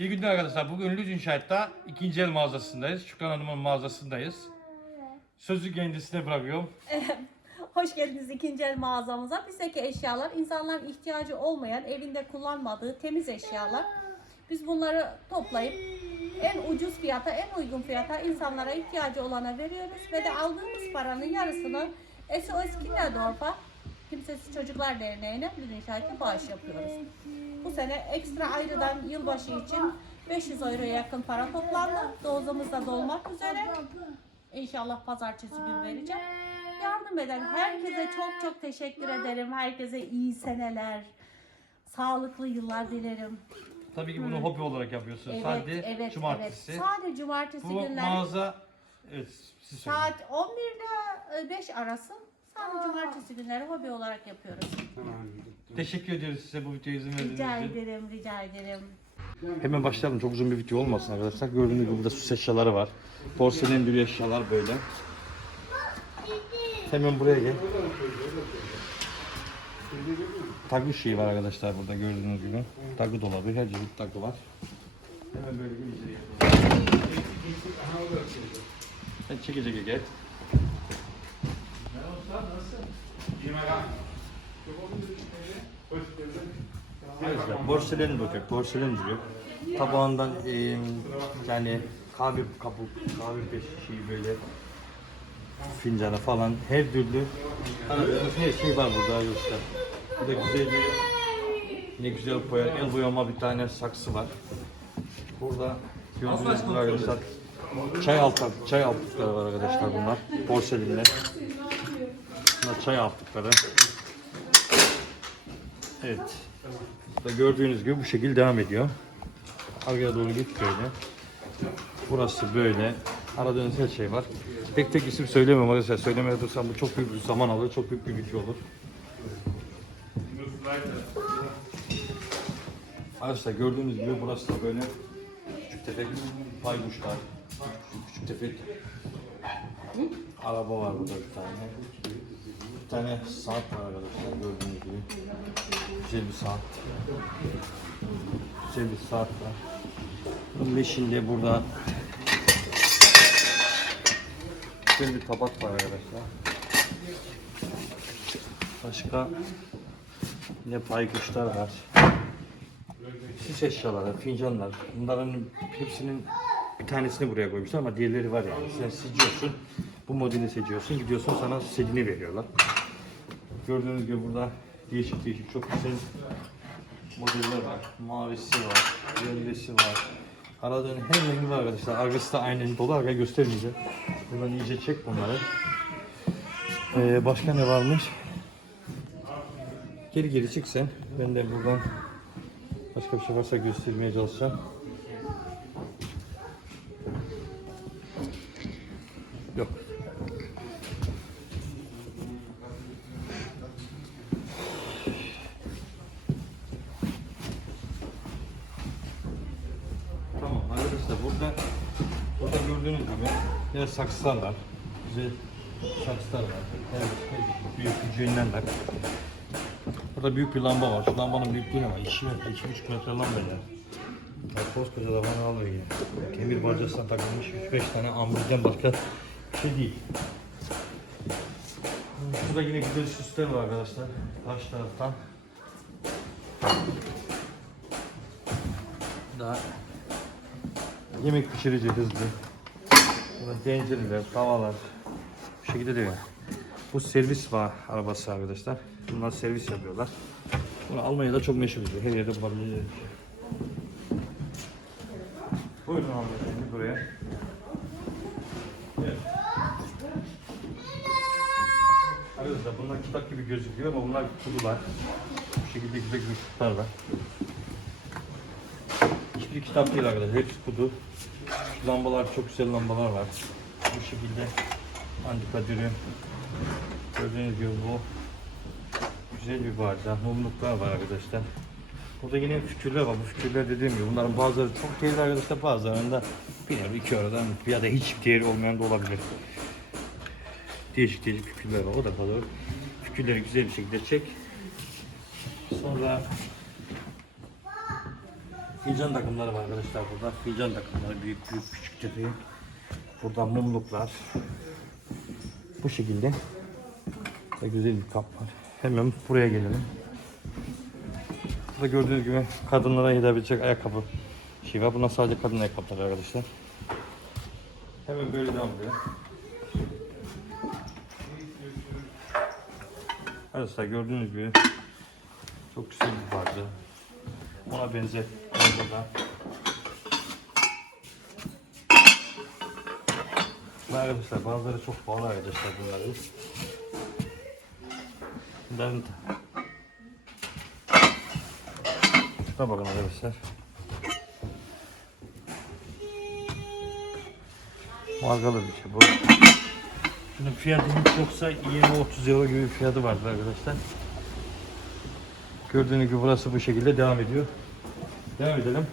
İyi günler arkadaşlar. Bugün Lüz İnşaat'ta ikinci el mağazasındayız. Şükran Hanım'ın mağazasındayız. Sözü kendisine bırakıyorum. Hoş geldiniz ikinci el mağazamıza. Bizdeki eşyalar insanların ihtiyacı olmayan, evinde kullanmadığı temiz eşyalar. Biz bunları toplayıp en ucuz fiyata, en uygun fiyata insanlara ihtiyacı olana veriyoruz. Ve de aldığımız paranın yarısını SOS Kinderdorf'a Kimsesiz Çocuklar Derneği'ne bir inşaatı bağış yapıyoruz. Bu sene ekstra ayrıdan yılbaşı için 500 euroya yakın para toplandı. Dozumuz da dolmak üzere. İnşallah pazartesi gün vereceğim. Yardım eden herkese çok çok teşekkür ederim. Herkese iyi seneler, sağlıklı yıllar dilerim. Tabii ki bunu hobi olarak yapıyorsunuz. Evet, Sadece evet, cumartesi. evet. Sadece cumartesi Bu günleri mağaza evet siz söyleyin. saat 11 ile 5 arası sadece cumartesi günleri hobi olarak yapıyoruz. Teşekkür ediyoruz size bu videoyu izin verdiğiniz Rica için. ederim, rica ederim. Hemen başlayalım. Çok uzun bir video olmasın arkadaşlar. Gördüğünüz gibi burada süs eşyaları var. Porselen bir eşyalar böyle. Hemen buraya gel. Takı şeyi var arkadaşlar burada gördüğünüz gibi. Takı dolabı, her çeşit takı var. Hemen böyle bir. Sen çeke çeke gel. Arkadaşlar porselen bakıyor, porselen duruyor. Tabağından eee, yani kahve kapı, kahve peşi şeyi böyle fincanı falan her türlü aradığınız her şey var burada arkadaşlar. Burada güzel bir ne güzel boya, el boyama bir tane saksı var. Burada gördüğünüz gibi arkadaşlar çay altı, çay altlıkları var arkadaşlar bunlar. Porselinler. Bunlar çay altlıkları. Evet. Burada gördüğünüz gibi bu şekilde devam ediyor. Arkaya doğru git böyle. Burası böyle. Aradığınız her şey var. Tek tek isim söylemiyorum arkadaşlar. Söylemeye dursam bu çok büyük bir zaman alır. Çok büyük bir video olur. Arkadaşlar gördüğünüz gibi burası da böyle küçük tefek paybuşlar. Küçük, küçük tefek araba var burada bir tane. Bir tane saat var arkadaşlar gördüğünüz gibi. Güzel bir saat. Güzel bir saat var. Bunun beşinde burada güzel bir tabak var arkadaşlar. Başka yine paykuşlar var. Süs eşyaları, fincanlar. Bunların hepsinin bir tanesini buraya koymuşlar ama diğerleri var yani. Sen seçiyorsun, bu modeli seçiyorsun, gidiyorsun sana setini veriyorlar. Gördüğünüz gibi burada değişik değişik çok güzel modeller var. Mavisi var, pembesi var. Aradığın her rengi var arkadaşlar. Arkası da aynen dolu. Arkaya göstermeyeceğim. Buradan iyice çek bunları. Ee, başka ne varmış? Geri geri çık sen. Ben de buradan başka bir şey varsa göstermeye çalışacağım. Arkadaşlar burada burada gördüğünüz gibi yine saksılar var. Güzel saksılar var. Evet, büyük gücünden var. Burada büyük bir lamba var. Şu lambanın büyüklüğü ne var? 2 metre, 2,5 metre lamba ya. Bak koskoca da bana alıyor ya. Demir bacasına takılmış 3-5 tane ambilden başka bir şey değil. Burada yine güzel süsler var arkadaşlar. Karşı taraftan. Yemek pişirici hızlı. Burada tencereler, tavalar. Bu şekilde diyor. Bu servis var arabası arkadaşlar. Bunlar servis yapıyorlar. Bunu Almanya'da çok meşhur. Her yerde bulabilirsiniz. Buyurun hanımefendi buraya. Arkadaşlar bunlar kitap gibi gözüküyor ama bunlar kutular. Bu şekilde güzel güzel kutular var. Hiçbir kitap değil arkadaşlar. Hepsi kutu. Şu lambalar çok güzel lambalar var. Bu şekilde antika dürüm. Gördüğünüz gibi bu güzel bir barda. Mumluklar var arkadaşlar. Burada yine fikirler var. Bu fikirler dediğim gibi bunların bazıları çok değerli arkadaşlar bazılarında bir euro, iki eurodan ya da hiç değeri olmayan da olabilir. Değişik değişik fikirler var. O da kadar. Fikirleri güzel bir şekilde çek. Sonra Fincan takımları var arkadaşlar burada. Fincan takımları büyük büyük küçük tepeye. Burada mumluklar. Bu şekilde. Ve güzel bir kap var. Hemen buraya gelelim. Burada gördüğünüz gibi kadınlara gidebilecek ayakkabı şey var. Bunlar sadece kadın ayakkabıları arkadaşlar. Hemen böyle devam edelim. Arkadaşlar gördüğünüz gibi çok güzel bir vardı. Ona benzer orada da. Bu Arkadaşlar bazıları çok pahalı arkadaşlar bunların. Bunların Şuna bakın arkadaşlar. Markalı bir şey bu. Şunun fiyatı hiç yoksa 20-30 euro gibi bir fiyatı vardı arkadaşlar. Gördüğünüz gibi burası bu şekilde devam ediyor. Devam edelim.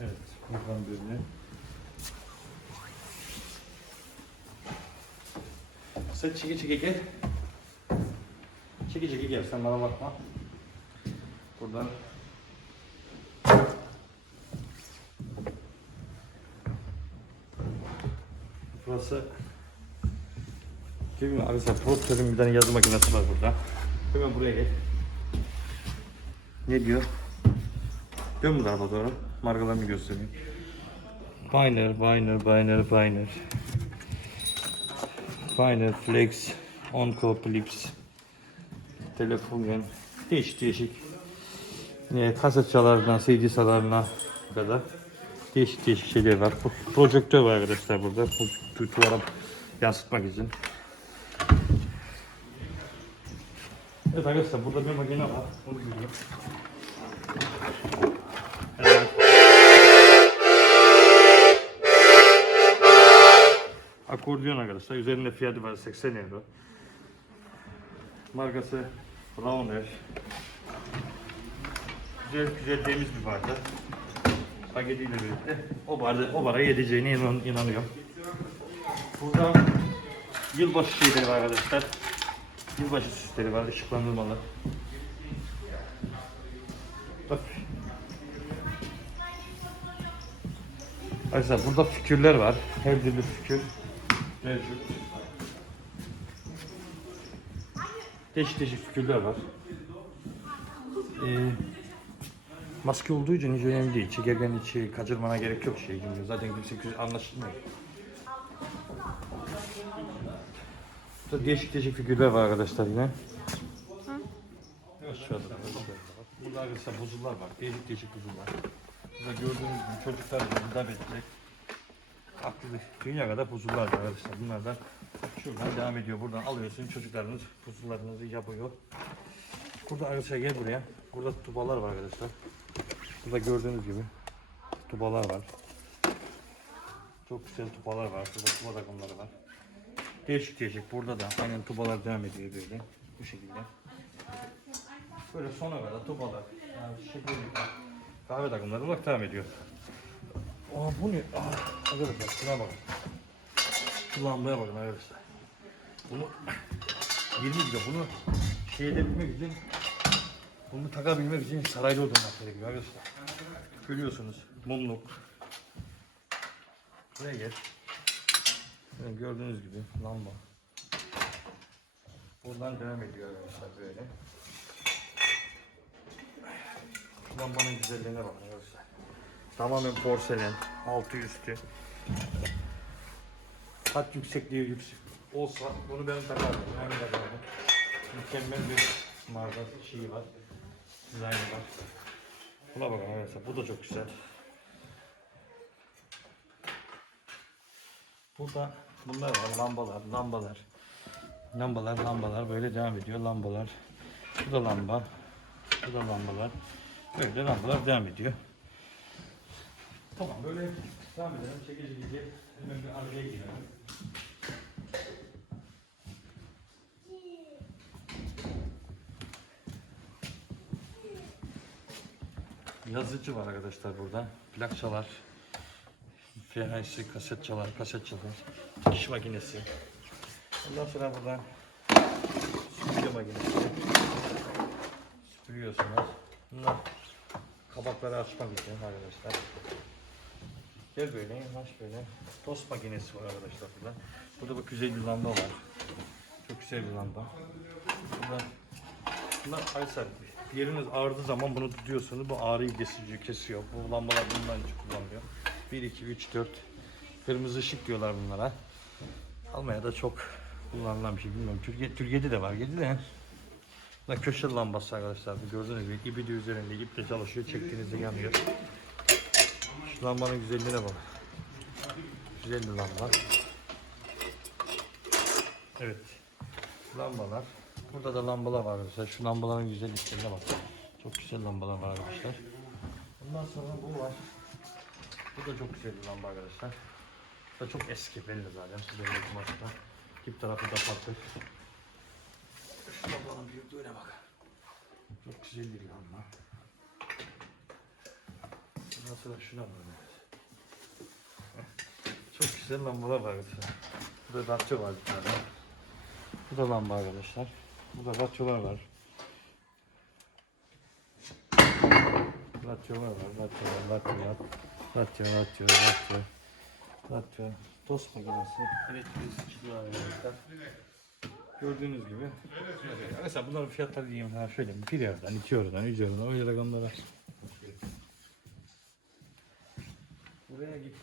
Evet, buradan böyle. Sen çeki çeki gel. Çeki çeki gel, sen bana bakma. Buradan. Burası Kim arkadaşlar Proster'in bir tane yazı makinesi var burada. Hemen buraya gel. Ne diyor? Dön bu tarafa doğru. Markalarını göstereyim. Pioneer, Pioneer, Pioneer, Pioneer. Pioneer, Flex, Onco, Philips. Telefon yani değişik değişik. Ne kaset çalarından CD çalarına kadar değişik değişik şeyler var. Projektör var arkadaşlar burada. Bu bu duvara yansıtmak için. Evet arkadaşlar burada bir makine var. Onu görüyorum. Evet. Akordiyon arkadaşlar. Üzerinde fiyatı var 80 euro. Markası Browner. Güzel güzel temiz bir bardak. Paketiyle birlikte. O barda o bara yedeceğine inan, inanıyorum. Burada yılbaşı şeyleri var arkadaşlar. Yılbaşı süsleri var, ışıklandırmalı. Bak. Arkadaşlar burada figürler var. Her türlü figür mevcut. Değişik değişik figürler var. Ee, maske olduğu için hiç önemli değil. Çekergen içi kaçırmana gerek yok şey. Zaten kimse anlaşılmıyor. Burada değişik değişik figürler var arkadaşlar yine. Evet şurada da. Burada arkadaşlar buzullar var. Değişik değişik buzullar. Burada gördüğünüz gibi çocuklar hitap edecek. Aklı dünya kadar buzullar var arkadaşlar. Bunlardan şuradan devam ediyor. Buradan alıyorsun çocuklarınız buzullarınızı yapıyor. Burada arkadaşlar gel buraya. Burada tubalar var arkadaşlar. Burada gördüğünüz gibi tubalar var. Çok güzel tubalar var. Burada tuba takımları var. Değişik değişik. Burada da aynen tubalar devam ediyor böyle. Bu şekilde. Böyle sona kadar tubalar. Yani şekerlikler. Kahve takımları olarak devam ediyor. Aa bu ne? Aa, arkadaşlar şuna bakın. Şu lambaya bakın arkadaşlar. Bunu 20 kilo bunu şeyde bilmek için bunu takabilmek için sarayda oturmak gerekiyor arkadaşlar. Görüyorsunuz mumluk. Buraya gel. Yani gördüğünüz gibi lamba. Buradan devam ediyor arkadaşlar böyle. Lambanın güzelliğine bakın arkadaşlar. Tamamen porselen, altı üstü. Hat yüksekliği yüksek olsa bunu ben takardım. Ben takardım. Mükemmel bir marka şeyi var. Dizaynı var. Buna bakın arkadaşlar. Bu da çok güzel. Burada bunlar var. Lambalar, lambalar. Lambalar, lambalar böyle devam ediyor. Lambalar. Bu da lamba. Bu da lambalar. Böyle lambalar devam ediyor. Tamam böyle devam edelim. Çekici gibi hemen bir araya girelim. Yazıcı var arkadaşlar burada. Plak VHS kaset çalar, kaset çalar. Dikiş makinesi. Ondan sonra burada süpürge makinesi. Biliyorsunuz. Bunlar kabakları açmak için arkadaşlar. Gel böyle yanaş böyle. Tost makinesi var arkadaşlar burada. Burada bak güzel bir lamba var. Çok güzel bir lamba. Burada bunlar arkadaşlar yeriniz ağrıdığı zaman bunu tutuyorsunuz. Bu ağrıyı kesiyor, kesiyor. Bu lambalar bundan için kullanılıyor. 1, 2, 3, 4. Kırmızı ışık diyorlar bunlara. Almanya'da çok kullanılan bir şey bilmiyorum. Türkiye, Türkiye'de de var. Gedi de. Bu da köşe lambası arkadaşlar. Gördüğünüz gibi ipi de üzerinde iple çalışıyor. Çektiğinizde yanıyor. Şu lambanın güzelliğine bak. Güzel bir lamba. Evet. Lambalar. Burada da lambalar var arkadaşlar. Şu lambaların güzelliklerine bak. Çok güzel lambalar var arkadaşlar. Ondan sonra bu var. Bu da çok güzel bir lamba arkadaşlar. Bu da çok eski belli zaten. Size bir maçta. Tip tarafı da farklı. Şu lambanın büyüklüğüne bak. Çok güzel bir lamba. Ondan sonra şuna bak. Çok güzel lambalar var arkadaşlar. Burada radyo var bir tane. Bu da lamba arkadaşlar. Burada radyolar var. Radyolar var, radyolar, radyolar. Radyo, radyo, radyo. Radyo, tost makinesi, elektrik sıçrıyor arkadaşlar. Gördüğünüz gibi. Mesela bunların fiyatları diyeyim ha şöyle 1 eurodan, 2 eurodan, 3 eurodan öyle rakamlara. Buraya git.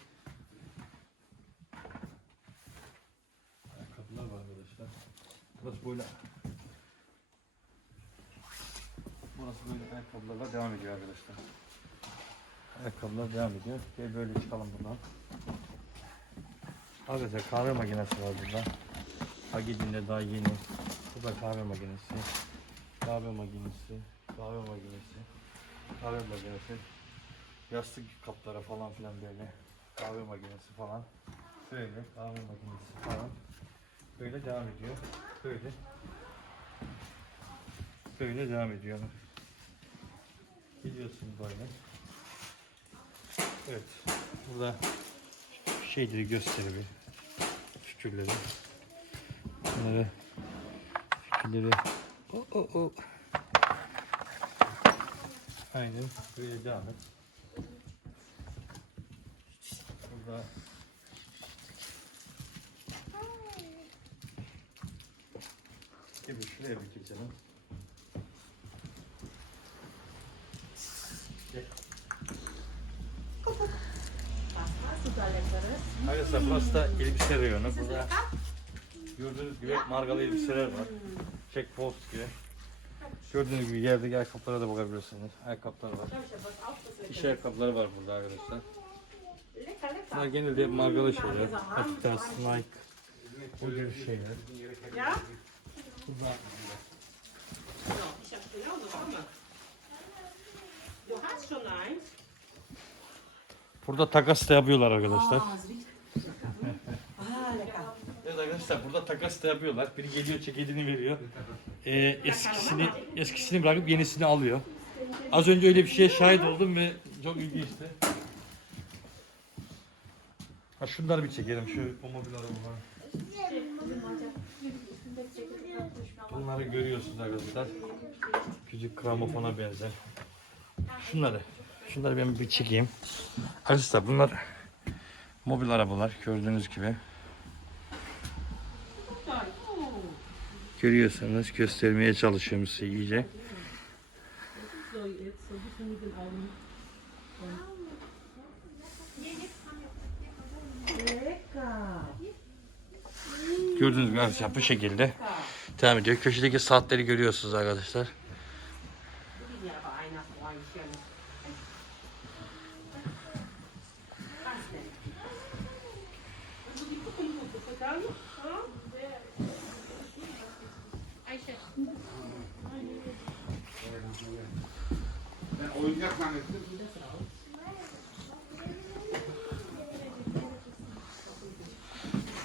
Ayakkabılar var arkadaşlar. Burası böyle. Burası böyle ayakkabılarla devam ediyor arkadaşlar. Ayakkabılar devam ediyor. Ve böyle çıkalım buradan. Arkadaşlar kahve makinesi var burada. Hagidin'de daha yeni. Bu da kahve makinesi. Kahve makinesi. Kahve makinesi. Kahve makinesi. Yastık kaplara falan filan böyle. Kahve makinesi falan. Böyle kahve makinesi falan. Böyle devam ediyor. Böyle. Böyle devam ediyor. Biliyorsunuz böyle. Evet. Burada şeyleri gösteriyor bir. Fikirleri. Bunları fikirleri. O o o. Aynen böyle devam et. Burada gibi şuraya bir geçelim. Gel. Arkadaşlar burası da elbise reyonu. Burada gördüğünüz gibi markalı elbiseler var. Check post gibi. Gördüğünüz gibi yerdeki ayakkabılara da bakabilirsiniz. Ayakkabılar var. İş ayakkabıları var burada arkadaşlar. Bunlar genelde hep markalı şeyler. Adidas, Nike, o gibi şeyler. Burada. Burada takas da yapıyorlar arkadaşlar. Arkadaşlar burada takas da yapıyorlar. Biri geliyor çekildiğini veriyor. Ee, eskisini eskisini bırakıp yenisini alıyor. Az önce öyle bir şeye şahit oldum ve çok ilginçti. Ha şunları bir çekelim şu otomobil arabaları. Bunları görüyorsunuz arkadaşlar. Küçük gramofona benzer. Şunları. Şunları ben bir çekeyim. Arkadaşlar bunlar mobil arabalar gördüğünüz gibi. Görüyorsanız göstermeye çalışıyorum size iyice. Gördüğünüz gibi arkadaşlar bu şekilde devam ediyor. Köşedeki saatleri görüyorsunuz arkadaşlar.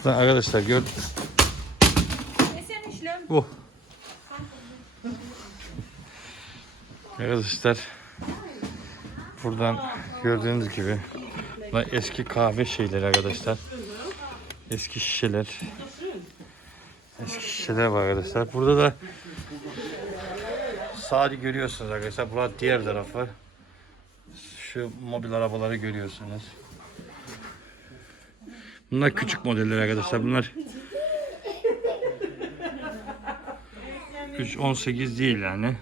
Burada arkadaşlar gör bu. Arkadaşlar buradan gördüğünüz gibi bunlar eski kahve şeyleri arkadaşlar. Eski şişeler. Eski şişeler var arkadaşlar. Burada da saati görüyorsunuz arkadaşlar. Burası diğer tarafı. Şu mobil arabaları görüyorsunuz. Bunlar küçük modeller arkadaşlar. Bunlar 3 18 değil yani.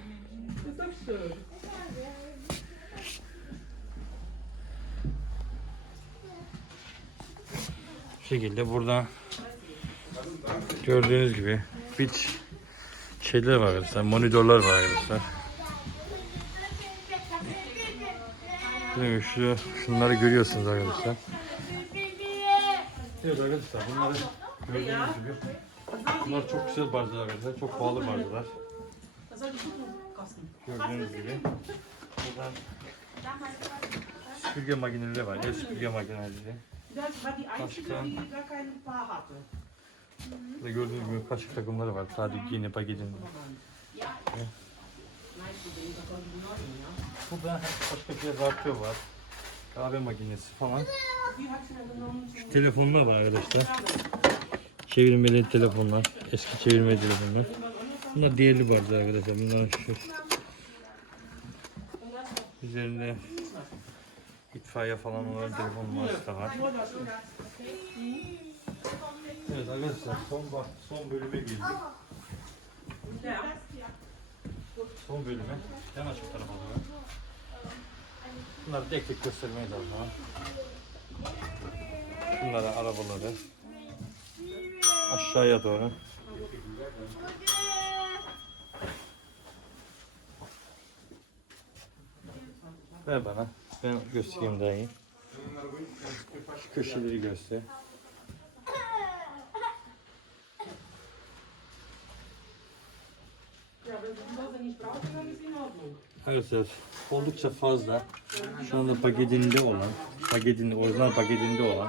Bu şekilde burada gördüğünüz gibi bir şeyler var arkadaşlar. Monitörler var arkadaşlar. Şu, şunları görüyorsunuz arkadaşlar. Evet arkadaşlar bunları gördüğünüz gibi bunlar çok güzel bardalar arkadaşlar. Çok pahalı bardalar. Gördüğünüz gibi. Buradan süpürge makineleri var. El süpürge makineleri. Başka? Burada gördüğünüz gibi kaşık takımları var. Sadece yine paketin. Burada başka bir radyo var. Kahve makinesi falan. Genommen? Telefonlar var arkadaşlar. Çevirmeli telefonlar. Eski çevirmeli telefonlar. Bunlar değerli bardağı arkadaşlar. Bunlar şu. Üzerinde itfaiye falan olan telefon var. Evet arkadaşlar son son bölüme girdik. Son bölüme. Yanaş bu tarafa doğru. Bunları tek tek göstermeye lazım. Bunlara arabaları. Aşağıya doğru. Ver bana. Ben göstereyim daha iyi. Şu köşeleri göster. Evet oldukça fazla şu anda paketinde olan, paketinde, orijinal paketinde olan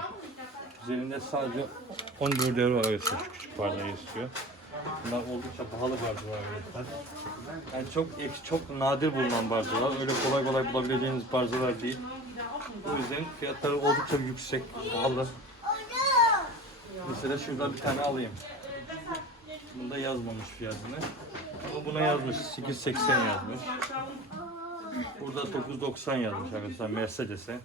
üzerinde sadece 14 euro arası küçük bardağı istiyor. Bunlar oldukça pahalı bardalar arkadaşlar. Yani çok çok nadir bulunan bardalar. Öyle kolay kolay bulabileceğiniz bardalar değil. O yüzden fiyatları oldukça yüksek, pahalı. Mesela şurada bir tane alayım. Bunda yazmamış fiyatını. Ama buna yazmış 8.80 yazmış. Burada 9.90 yazmış arkadaşlar Mercedes'e.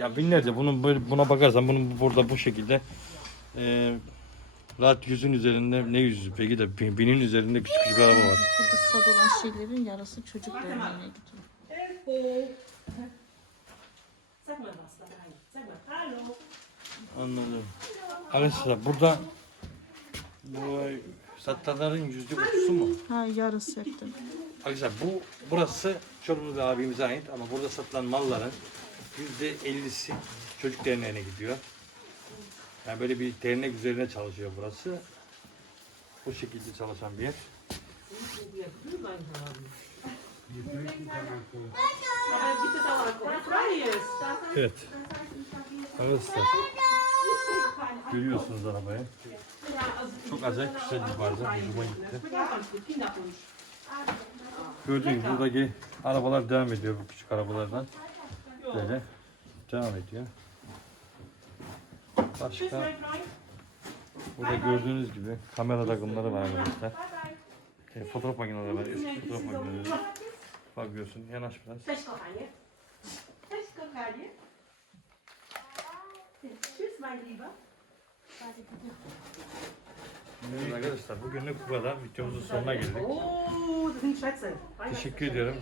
Ya binlerce bunun böyle buna bakarsan bunun burada bu şekilde e, rahat yüzün üzerinde ne yüzü peki de bin- binin üzerinde küçük küçük araba var. Burada satılan şeylerin yarısı çocuk derneğine gidiyor. Anladım. Arkadaşlar burada bu satılanların yüzde otuzu mu? Ha yarı sektim. Arkadaşlar bu burası Çorumlu abimize ait ama burada satılan malların yüzde ellisi çocuk derneğine gidiyor. Yani böyle bir dernek üzerine çalışıyor burası. Bu şekilde çalışan bir yer. Auch alkoholfreies? Evet. Görüyorsunuz arabayı. Çok acayip güzel bir bardak. Hoşuma gitti. Gördüğünüz gibi buradaki arabalar devam ediyor bu küçük arabalardan. Böyle devam ediyor. Başka burada gördüğünüz gibi kamera takımları var arkadaşlar. E, fotoğraf makineleri var. Eski fotoğraf makineleri. Bakıyorsun yanaş biraz. Cześć kochanie. Tschüss mein Lieber. Evet arkadaşlar bugünlük bu kadar. Videomuzun sonuna geldik. Teşekkür ediyorum.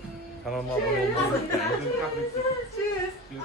Kanalıma abone olmayı unutmayın. Gute.